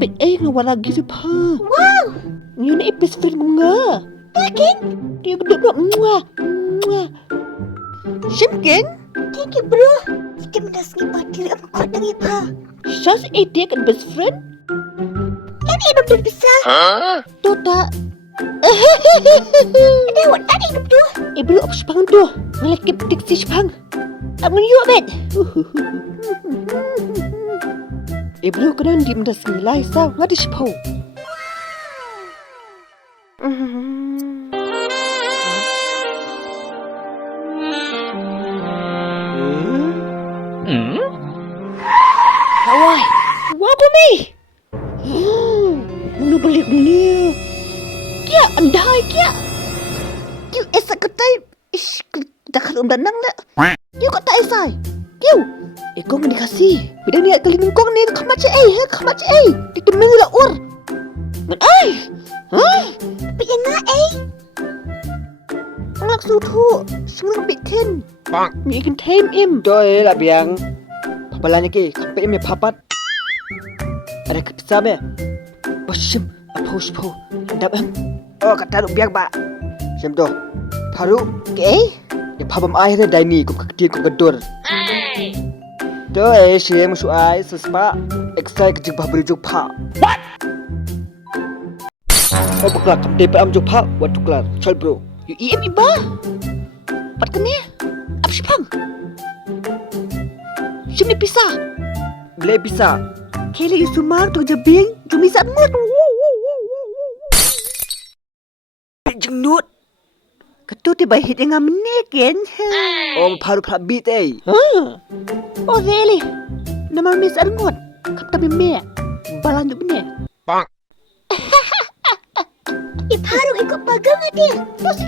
Bit wala gitu pa. Wow! Yun na best friend mo nga. Taking? Dia berdua mwah. Mwah. Simkin? Thank you, bro. Kita menasngi patir ang kuat ng ipa. Sas dia kan best friend? Ini ibang berbisa. Tota. Ada wat tadi hidup tu. Ibu op spang tu. Ngelakip dik si spang. Ang yuk bet. Ibu kena di mendas nilai sa ngadi spau. Hawaii. Wah bumi. Mulu balik ni. Kia andai kia. Kiu esa ketai. Ish, dah kalau danang nak. Kiu kata esai. Kiu. Kau nggak dikasih. Beda ni kali nungkong ni kamat cai. Kamat cai. Ditemen lah ur. Men ai. Hah? Tapi yang nga eh. Ngelak sutu. Sengang bikin. Mi ikan tem im. Doi lah biang. Papalanya ki, kampai me papat. Ada kepisa me. Bosim, apa uspo? Andap em. Oh kata lu biang ba. Sim tu. Paru. Okay. Ya papam air dah ni, kum ketir kum kedur. Doi sim suai sespa. Eksai kejik bah beri juk pa. What? Oh beklak kam depa am juk pa. Wat tuklar. Chal bro. You im iba. Pat kan ni? Apa spang? Sim ni pisah. Boleh bisa. Kele isumang tu jabing. Cumi samut. Jengnut. Ketu tiba hit yang amnekin. Oh paru prak bit eh. Huh? Oh really? Nama mis arngot. Kapta me. Balan tu bene. Iparong ikut pagang dia. Terus